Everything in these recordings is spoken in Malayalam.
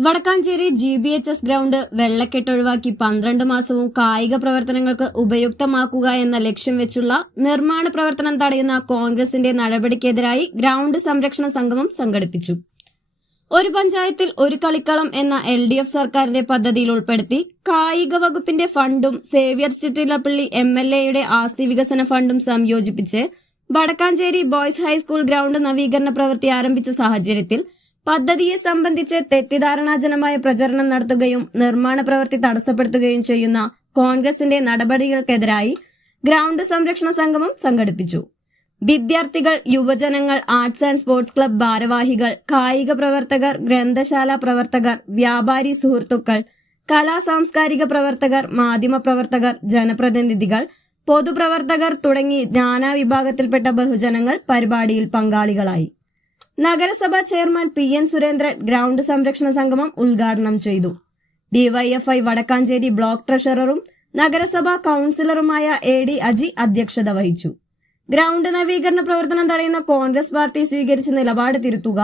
Vadakkanchery G B H S ground വെള്ളക്കെട്ടൊഴിവാക്കി പന്ത്രണ്ട് മാസവും കായിക പ്രവർത്തനങ്ങൾക്ക് ഉപയുക്തമാക്കുക എന്ന ലക്ഷ്യം വെച്ചുള്ള നിർമ്മാണ പ്രവർത്തനം തടയുന്ന കോൺഗ്രസിന്റെ നടപടിക്കെതിരായി ഗ്രൗണ്ട് സംരക്ഷണ സംഗമം സംഘടിപ്പിച്ചു. ഒരു പഞ്ചായത്തിൽ ഒരു കളിക്കളം എന്ന എൽ ഡി എഫ് സർക്കാരിന്റെ പദ്ധതിയിൽ ഉൾപ്പെടുത്തി കായിക വകുപ്പിന്റെ ഫണ്ടും സേവ്യർ ചിറ്റിലപ്പള്ളി എം എൽ എയുടെ ആസ്തി വികസന ഫണ്ടും സംയോജിപ്പിച്ച് വടക്കാഞ്ചേരി ബോയ്സ് ഹൈസ്കൂൾ ഗ്രൗണ്ട് നവീകരണ പ്രവൃത്തി ആരംഭിച്ച സാഹചര്യത്തിൽ പദ്ധതിയെ സംബന്ധിച്ച് തെറ്റിദ്ധാരണാജനമായ പ്രചരണം നടത്തുകയും നിർമ്മാണ പ്രവൃത്തി തടസ്സപ്പെടുത്തുകയും ചെയ്യുന്ന കോൺഗ്രസിന്റെ നടപടികൾക്കെതിരായി ഗ്രൗണ്ട് സംരക്ഷണ സംഗമം സംഘടിപ്പിച്ചു. വിദ്യാർത്ഥികൾ യുവജനങ്ങൾ ആർട്സ് ആൻഡ് സ്പോർട്സ് ക്ലബ് ഭാരവാഹികൾ കായിക പ്രവർത്തകർ ഗ്രന്ഥശാല പ്രവർത്തകർ വ്യാപാരി സുഹൃത്തുക്കൾ കലാ സാംസ്കാരിക പ്രവർത്തകർ മാധ്യമ പ്രവർത്തകർ ജനപ്രതിനിധികൾ പൊതുപ്രവർത്തകർ തുടങ്ങി നാനാ വിഭാഗത്തിൽപ്പെട്ട ബഹുജനങ്ങൾ പരിപാടിയിൽ പങ്കാളികളായി. നഗരസഭാ chairman P N Surendran ground സംരക്ഷണ സംഗമം ഉദ്ഘാടനം ചെയ്തു. ഡിവൈഎഫ്ഐ വടക്കാഞ്ചേരി ബ്ലോക്ക് ട്രഷററും നഗരസഭാ കൌൺസിലറുമായ എ ഡി അജി അധ്യക്ഷത വഹിച്ചു. ഗ്രൗണ്ട് നവീകരണ പ്രവർത്തനം തടയുന്ന കോൺഗ്രസ് പാർട്ടി സ്വീകരിച്ച നിലപാട് തിരുത്തുക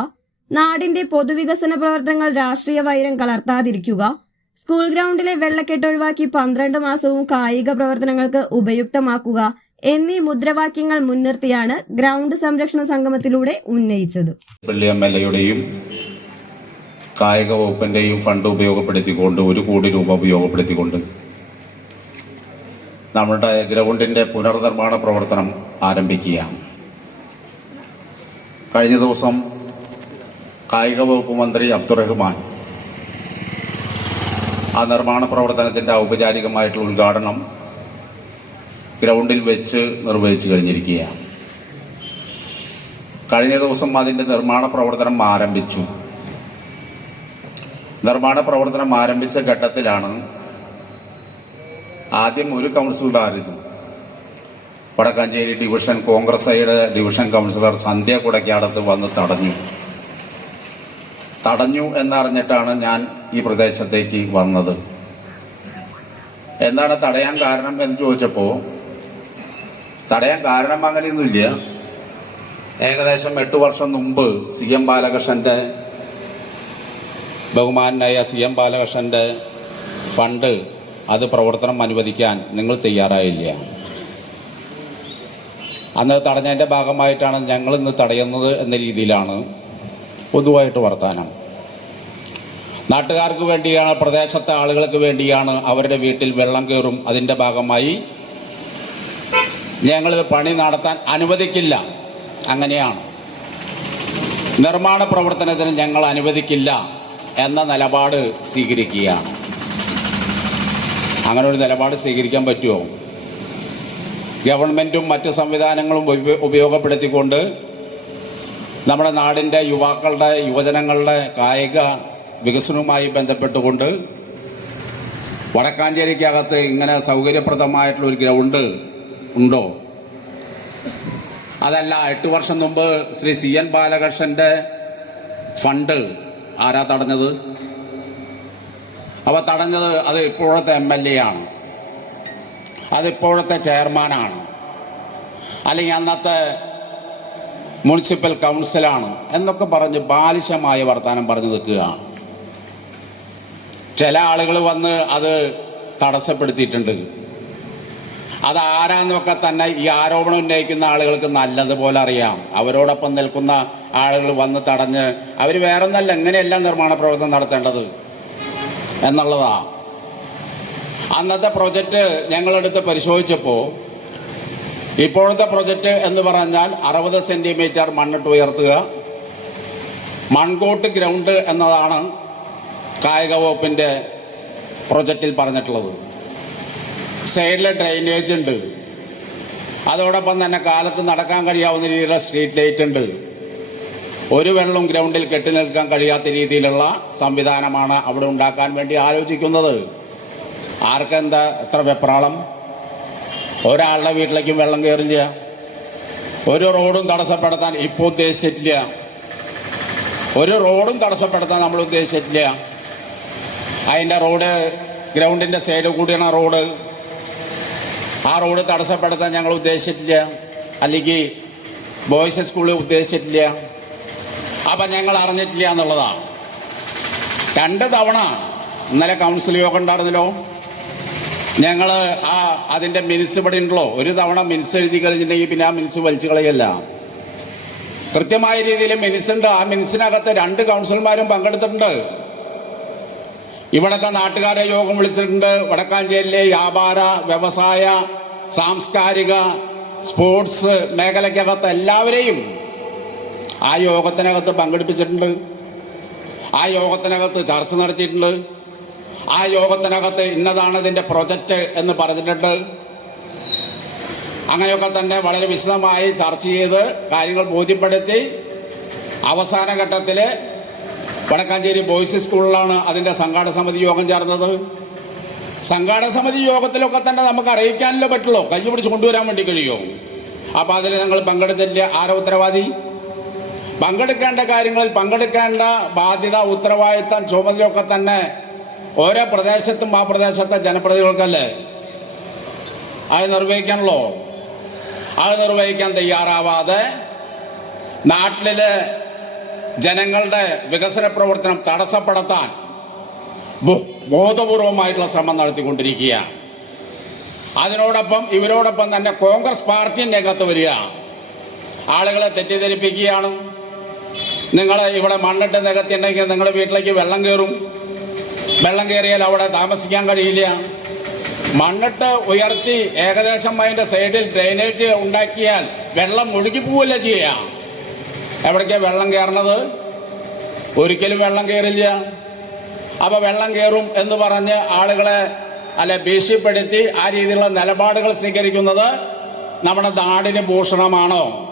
നാടിന്റെ പൊതുവികസന പ്രവർത്തനങ്ങൾ രാഷ്ട്രീയ വൈരം കലർത്താതിരിക്കുക സ്കൂൾ ഗ്രൗണ്ടിലെ വെള്ളക്കെട്ട് ഒഴിവാക്കി പന്ത്രണ്ട് മാസവും കായിക പ്രവർത്തനങ്ങൾക്ക് ഉപയുക്തമാക്കുക എന്നീ മുദ്രാവാക്യങ്ങൾ മുൻനിർത്തിയാണ് ഗ്രൗണ്ട് സംരക്ഷണ സംഗമത്തിലൂടെ ഉന്നയിച്ചത്. പള്ളി എം എൽ എയുടെയും കായിക വകുപ്പിന്റെയും ഫണ്ട് ഉപയോഗപ്പെടുത്തിക്കൊണ്ട് ഒരു കോടി രൂപ ഉപയോഗപ്പെടുത്തിക്കൊണ്ട് നമ്മുടെ ഗ്രൗണ്ടിന്റെ പുനർനിർമ്മാണ പ്രവർത്തനം ആരംഭിക്കുകയാണ്. കഴിഞ്ഞ ദിവസം കായിക വകുപ്പ് മന്ത്രി അബ്ദുറഹ്മാൻ ആ നിർമ്മാണ പ്രവർത്തനത്തിന്റെ ഔപചാരികമായിട്ടുള്ള ഉദ്ഘാടനം ഗ്രൗണ്ടിൽ വെച്ച് നിർവഹിച്ചു കഴിഞ്ഞിരിക്കുകയാണ്. കഴിഞ്ഞ ദിവസം അതിന്റെ നിർമ്മാണ പ്രവർത്തനം ആരംഭിച്ചു. നിർമ്മാണ പ്രവർത്തനം ആരംഭിച്ച ഘട്ടത്തിലാണ് ആദ്യം ഒരു കൗൺസിലറായിരുന്നു വടക്കാഞ്ചേരി ഡിവിഷൻ കോൺഗ്രസ് ഐയുടെ ഡിവിഷൻ കൗൺസിലർ സന്ധ്യ കുടക്കാടത്ത് വന്ന് തടഞ്ഞു. തടഞ്ഞു എന്നറിഞ്ഞിട്ടാണ് ഞാൻ ഈ പ്രദേശത്തേക്ക് വന്നത്. എന്താണ് തടയാൻ കാരണം എന്ന് ചോദിച്ചപ്പോൾ തടയാൻ കാരണം അങ്ങനെയൊന്നുമില്ല. ഏകദേശം എട്ട് വർഷം മുമ്പ് സി എം ബാലകൃഷ്ണന്റെ ബഹുമാനായ സി എം ബാലകൃഷ്ണന്റെ ഫണ്ട് അത് പ്രവർത്തനം അനുവദിക്കാൻ നിങ്ങൾ തയ്യാറായില്ല. അന്ന് തടഞ്ഞതിന്റെ ഭാഗമായിട്ടാണ് ഞങ്ങൾ ഇന്ന് തടയുന്നത് എന്ന രീതിയിലാണ് പൊതുവായിട്ട് വർത്തമാനം നാട്ടുകാർക്ക് വേണ്ടിയാണ് പ്രദേശത്തെ ആളുകൾക്ക് വേണ്ടിയാണ് അവരുടെ വീട്ടിൽ വെള്ളം കയറും. അതിന്റെ ഭാഗമായി ഞങ്ങളിത് പണി നടത്താൻ അനുവദിക്കില്ല. അങ്ങനെയാണ്. നിർമ്മാണ പ്രവർത്തനത്തിന് ഞങ്ങൾ അനുവദിക്കില്ല എന്ന നിലപാട് സ്വീകരിക്കുകയാണ്. അങ്ങനെ ഒരു നിലപാട് സ്വീകരിക്കാൻ പറ്റുമോ? ഗവൺമെന്റും മറ്റ് സംവിധാനങ്ങളും ഉപയോഗപ്പെടുത്തിക്കൊണ്ട് നമ്മുടെ നാടിന്റെ യുവാക്കളുടെ യുവജനങ്ങളുടെ കായിക വികസനവുമായി ബന്ധപ്പെട്ടുകൊണ്ട് വടക്കാഞ്ചേരിക്കകത്ത് ഇങ്ങനെ സൗകര്യപ്രദമായിട്ടുള്ള ഒരു ഗ്രൗണ്ട് ഉണ്ടോ? അതല്ല എട്ട് വർഷം മുമ്പ് ശ്രീ സി എൻ ബാലകൃഷ്ണന്റെ ഫണ്ട് ആരാ തടഞ്ഞത്? അവ തടഞ്ഞത് അത് ഇപ്പോഴത്തെ എം എൽ എ ആണ്. അതിപ്പോഴത്തെ ചെയർമാനാണ് അല്ലെങ്കിൽ അന്നത്തെ മുനിസിപ്പൽ കൗൺസിലാണ് എന്നൊക്കെ പറഞ്ഞ് ബാലിശമായ വർത്തമാനം പറഞ്ഞു നിൽക്കുകയാണ്. ചില ആളുകൾ വന്ന് അത് തടസ്സപ്പെടുത്തിയിട്ടുണ്ട്. അത് ആരാന്നൊക്കെ തന്നെ ഈ ആരോപണം ഉന്നയിക്കുന്ന ആളുകൾക്ക് നല്ലതുപോലെ അറിയാം. അവരോടൊപ്പം നിൽക്കുന്ന ആളുകൾ വന്ന് തടഞ്ഞ് അവർ വേറൊന്നല്ല എങ്ങനെയല്ല നിർമ്മാണ പ്രവർത്തനം നടത്തേണ്ടത് എന്നുള്ളതാ. അന്നത്തെ പ്രൊജക്റ്റ് ഞങ്ങളെടുത്ത് പരിശോധിച്ചപ്പോൾ ഇപ്പോഴത്തെ പ്രൊജക്റ്റ് എന്ന് പറഞ്ഞാൽ അറുപത് സെന്റിമീറ്റർ മണ്ണിട്ട് ഉയർത്തുക മൺകോട്ട് ഗ്രൗണ്ട് എന്നതാണ് കായിക വകുപ്പിന്റെ പ്രൊജക്റ്റിൽ പറഞ്ഞിട്ടുള്ളത്. സൈഡിൽ ഡ്രൈനേജ് ഉണ്ട്. അതോടൊപ്പം തന്നെ കാലത്ത് നടക്കാൻ കഴിയാവുന്ന രീതിയിലുള്ള സ്ട്രീറ്റ് ലൈറ്റ് ഉണ്ട്. ഒരു വെള്ളം ഗ്രൗണ്ടിൽ കെട്ടി നിൽക്കാൻ കഴിയാത്ത രീതിയിലുള്ള സംവിധാനമാണ് അവിടെ ഉണ്ടാക്കാൻ വേണ്ടി ആലോചിക്കുന്നത്. ആർക്കെന്താ എത്ര വെപ്രാളം? ഒരാളുടെ വീട്ടിലേക്കും വെള്ളം കയറില്ല ഒരു റോഡും തടസ്സപ്പെടുത്താൻ ഇപ്പോൾ ഉദ്ദേശിച്ചിട്ടില്ല. ഒരു റോഡും തടസ്സപ്പെടുത്താൻ നമ്മൾ ഉദ്ദേശിച്ചിട്ടില്ല. അതിന്റെ റോഡ് ഗ്രൗണ്ടിന്റെ സൈഡിൽ കൂടിയാണ് റോഡ് ആ റോഡ് തടസ്സപ്പെടുത്താൻ ഞങ്ങൾ ഉദ്ദേശിച്ചിട്ടില്ല. അല്ലെങ്കിൽ ബോയ്സ് സ്കൂളിൽ ഉദ്ദേശിച്ചിട്ടില്ല. അപ്പം ഞങ്ങൾ അറിഞ്ഞിട്ടില്ല എന്നുള്ളതാണ്. രണ്ട് തവണ ഇന്നലെ കൗൺസിൽ യോഗം ഉണ്ടായിരുന്നല്ലോ. ഞങ്ങൾ ആ അതിന്റെ മിനിസ് ഇവിടെ ഉണ്ടല്ലോ. ഒരു തവണ മിനിസ് എഴുതി കഴിഞ്ഞിട്ടുണ്ടെങ്കിൽ പിന്നെ ആ മിനിസ് വലിച്ചു കളയല്ല. കൃത്യമായ രീതിയിൽ മിനിസ് ഉണ്ട്. ആ മിനിസിനകത്ത് രണ്ട് കൗൺസിലർമാരും പങ്കെടുത്തിട്ടുണ്ട്. ഇവിടുത്തെ നാട്ടുകാരെ യോഗം വിളിച്ചിട്ടുണ്ട്. വടക്കാഞ്ചേരിയിലെ വ്യാപാര വ്യവസായ സാംസ്കാരിക സ്പോർട്സ് മേഖലയ്ക്കകത്ത് എല്ലാവരെയും ആ യോഗത്തിനകത്ത് പങ്കെടുപ്പിച്ചിട്ടുണ്ട്. ആ യോഗത്തിനകത്ത് ചർച്ച നടത്തിയിട്ടുണ്ട്. ആ യോഗത്തിനകത്ത് ഇന്നതാണ് ഇതിന്റെ പ്രൊജക്റ്റ് എന്ന് പറഞ്ഞിട്ടുണ്ട്. അങ്ങനെയൊക്കെ തന്നെ വളരെ വിശദമായി ചർച്ച ചെയ്ത് കാര്യങ്ങൾ ബോധ്യപ്പെടുത്തി അവസാന ഘട്ടത്തിൽ വടക്കാഞ്ചേരി ബോയ്സ് സ്കൂളിലാണ് അതിന്റെ സംഘാടക സമിതി യോഗം ചേർന്നത്. സംഘാടക സമിതി യോഗത്തിലൊക്കെ തന്നെ നമുക്ക് അറിയിക്കാനല്ലോ പറ്റുള്ളൂ. കൈ പിടിച്ച് കൊണ്ടുവരാൻ വേണ്ടി കഴിയുമോ അപ്പോൾ അതിൽ നിങ്ങൾ പങ്കെടുത്തില്ല. ആരോ ഉത്തരവാദി? പങ്കെടുക്കേണ്ട കാര്യങ്ങളിൽ പങ്കെടുക്കേണ്ട ബാധ്യത ഉത്തരവാദിത്തം ചുമതലയൊക്കെ തന്നെ ഓരോ പ്രദേശത്തും ആ പ്രദേശത്തെ ജനപ്രതിനിധികൾക്കല്ലേ? അത് നിർവഹിക്കണല്ലോ അത് നിർവഹിക്കാൻ തയ്യാറാവാതെ നാട്ടിലെ ജനങ്ങളുടെ വികസന പ്രവർത്തനം തടസ്സപ്പെടുത്താൻ ബോധപൂർവമായിട്ടുള്ള ശ്രമം നടത്തിക്കൊണ്ടിരിക്കുകയാണ്. അതിനോടൊപ്പം ഇവരോടൊപ്പം തന്നെ കോൺഗ്രസ് പാർട്ടിയും രംഗത്ത് വരിക. ആളുകളെ തെറ്റിദ്ധരിപ്പിക്കുകയാണ്. നിങ്ങൾ ഇവിടെ മണ്ണിട്ട് നികത്തിയിട്ടുണ്ടെങ്കിൽ നിങ്ങളുടെ വീട്ടിലേക്ക് വെള്ളം കയറും. വെള്ളം കയറിയാൽ അവിടെ താമസിക്കാൻ കഴിയില്ല. മണ്ണിട്ട് ഉയർത്തി ഏകദേശം അതിന്റെ സൈഡിൽ ഡ്രെയിനേജ് ഉണ്ടാക്കിയാൽ വെള്ളം ഒഴുകി പോവില്ല ചെയ്യുക. എവിടേക്കാണ് വെള്ളം കയറണത്? ഒരിക്കലും വെള്ളം കയറില്ല. അപ്പോൾ വെള്ളം കയറും എന്ന് പറഞ്ഞ് ആളുകളെ അല്ലെ ഭീഷണിപ്പെടുത്തി ആ രീതിയിലുള്ള നിലപാടുകൾ സ്വീകരിക്കുന്നത് നമ്മുടെ നാടിന് ഭൂഷണമാണോ?